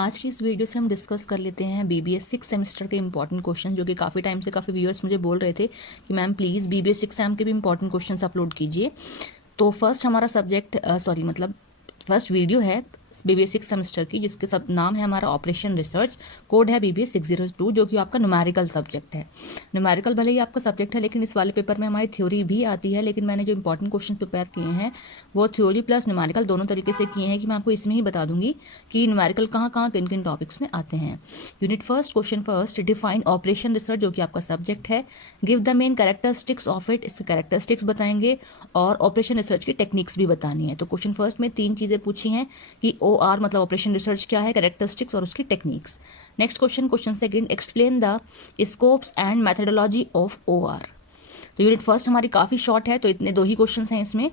आज की इस वीडियो से हम डिस्कस कर लेते हैं बीबीए 6 सेमेस्टर के इंपॉर्टेंट क्वेश्चन, जो कि काफ़ी टाइम से काफ़ी व्यूअर्स मुझे बोल रहे थे कि मैम प्लीज़ बीबीए 6 सेम के भी इंपॉर्टेंट क्वेश्चंस अपलोड कीजिए। तो फर्स्ट हमारा सब्जेक्ट फर्स्ट वीडियो है बीबीए 6 सेमेस्टर की, जिसके सब नाम है हमारा ऑपरेशन रिसर्च। कोड है बीबीए 602, जो कि आपका न्यूमेरिकल सब्जेक्ट है। न्यूमेरिकल भले ही आपका सब्जेक्ट है, लेकिन इस वाले पेपर में हमारी थ्योरी भी आती है। लेकिन मैंने जो इंपॉर्टेंट क्वेश्चन प्रिपेयर किए हैं वो थ्योरी प्लस न्यूमेरिकल दोनों तरीके से किए हैं, कि मैं आपको इसमें ही बता दूंगी कि न्यूमेरिकल कहाँ कहाँ किन किन टॉपिक्स में आते हैं। Unit first, question first, define operation research, जो कि आपका सब्जेक्ट है। Give the main characteristics of it, इसके कैरेक्टरिस्टिक्स बताएंगे और ऑपरेशन रिसर्च की टेक्निक्स भी बतानी है। तो क्वेश्चन फर्स्ट में 3 चीज़ें पूछी हैं कि OR मतलब ऑपरेशन रिसर्च क्या है, कैरेक्टरिस्टिक्स और उसकी techniques. Next question second, explain the scopes and methodology of OR। तो यूनिट फर्स्ट हमारी काफ़ी शॉर्ट है, तो इतने 2 ही क्वेश्चन हैं इसमें।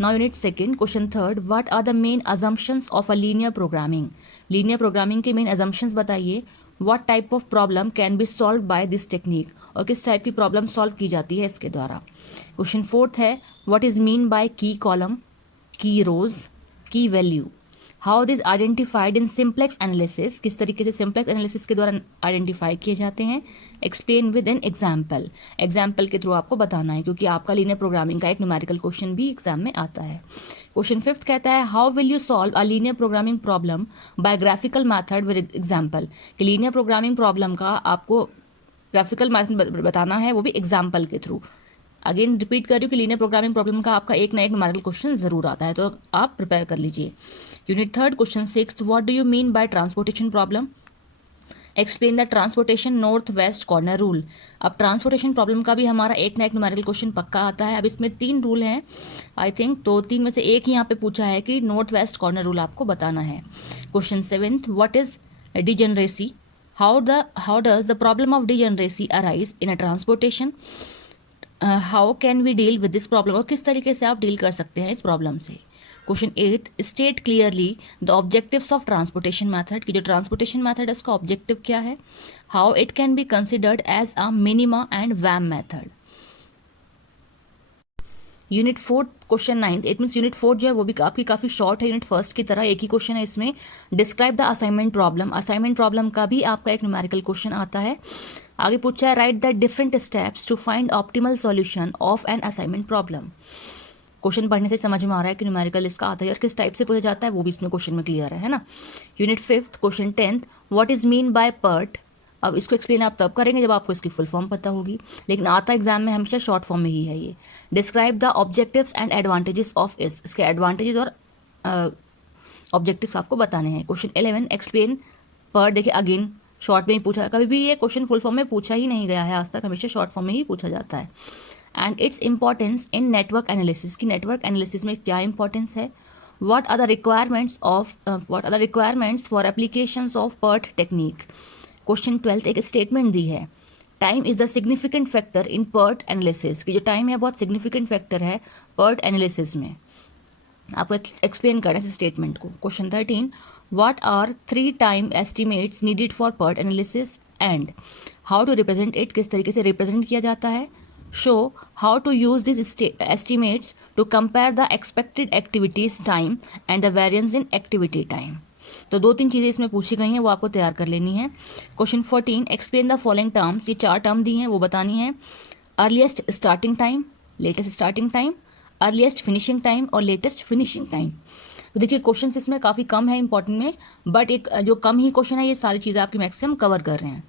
Now unit second, question third, what are the main assumptions of a linear programming. Linear programming के main assumptions बताइए। What type of problem can be solved by this technique, और किस टाइप की प्रॉब्लम सॉल्व की जाती है इसके द्वारा। क्वेश्चन फोर्थ है, व्हाट इज मीन बाय की कॉलम, की रोज, की value. How this identified in simplex analysis, किस तरीके से सिंप्लेक्स एनालिसिस के द्वारा आइडेंटिफाई किए जाते हैं। Explain with an example, example के थ्रू आपको बताना है, क्योंकि आपका लीनियर प्रोग्रामिंग का एक न्यूमेरिकल क्वेश्चन भी एग्जाम में आता है। क्वेश्चन फिफ्थ कहता है, how will you solve a linear programming problem by graphical method with example. कि लीनियर प्रोग्रामिंग प्रॉब्लम का आपको ग्राफिकल मैथड बताना है, वो भी एग्जाम्पल के थ्रू। अगेन रिपीट कर रही हूँ कि लीनियर प्रोग्रामिंग प्रॉब्लम का आपका एक ना एक न्यूमेरिकल क्वेश्चन जरूर आता है, तो आप प्रिपेयर कर लीजिए। Unit third, question six, what do you mean by transportation problem. Explain the transportation north west corner rule. अब ट्रांसपोर्टेशन प्रॉब्लम का भी हमारा एक ना एक न्यूमेरिकल क्वेश्चन पक्का आता है। अब इसमें 3 रूल हैं आई थिंक, तो 3 में से एक ही यहाँ पे पूछा है कि नॉर्थ वेस्ट कॉर्नर रूल आपको बताना है। Question seventh, what is degeneracy, how does the problem of degeneracy arise in a transportation, how can we deal with this problem, और किस तरीके से आप डील कर सकते हैं इस प्रॉब्लम से। Question 8, state clearly the objectives of transportation method, कि जो ट्रांसपोर्टेशन मैथड है उसका ऑब्जेक्टिव क्या है। How it can be considered as a minima and VAM method. Unit fourth, question 9, it means unit 4 जो है वो भी आपकी काफ़ी शॉर्ट है, यूनिट फर्स्ट की तरह एक ही क्वेश्चन है इसमें। Describe the assignment problem, assignment problem का भी आपका एक न्यूमेरिकल क्वेश्चन आता है। आगे पूछा है, write the different steps to find optimal solution of an assignment problem. Question पढ़ने से समझ में आ रहा है कि न्यूमेरिकल इसका आता है और किस टाइप से पूछा जाता है वो भी इसमें क्वेश्चन में क्लियर है ना। Unit fifth, question 10, what is mean by PERT. अब इसको एक्सप्लेन आप तब करेंगे जब आपको इसकी फुल फॉर्म पता होगी, लेकिन आता एग्जाम में हमेशा शॉर्ट फॉर्म में ही है ये। Describe the objectives and advantages of इस, इसके एडवांटेजेस और ऑब्जेक्टिव्स आपको बताने हैं। Question 11, explain PERT. देखिए अगेन शॉर्ट में ही पूछा है, कभी भी ये क्वेश्चन फुल फॉर्म में पूछा ही नहीं गया है आज तक, हमेशा शॉर्ट फॉर्म में ही पूछा जाता है। And its importance in network analysis, की नेटवर्क एनालिसिस में क्या इंपॉर्टेंस है। What are the requirements for applications of PERT technique. Question 12 एक स्टेटमेंट दी है, time is the significant factor in PERT analysis, की जो टाइम है बहुत सिग्निफिकेंट फैक्टर है पर्ट एनालिसिस में। आपको एक्सप्लेन करना है इस स्टेटमेंट को। Question 13, what are 3 time estimates needed for PERT analysis and how to represent it, किस तरीके से रिप्रेजेंट किया जाता है। Show how to use this estimates to compare the expected activities time and the variance in activity time. तो 2-3 चीज़ें इसमें पूछी गई हैं, वो आपको तैयार कर लेनी है। Question 14, explain the following terms, ये 4 टर्म दी हैं वो बतानी है। Earliest starting time, latest starting time, earliest finishing time और लेटेस्ट फिनिशिंग टाइम। तो देखिए क्वेश्चन इसमें काफ़ी कम है इंपॉर्टेंट में, बट एक जो कम ही क्वेश्चन है ये सारी चीज़ें आपकी मैक्सिमम कवर कर रहे हैं।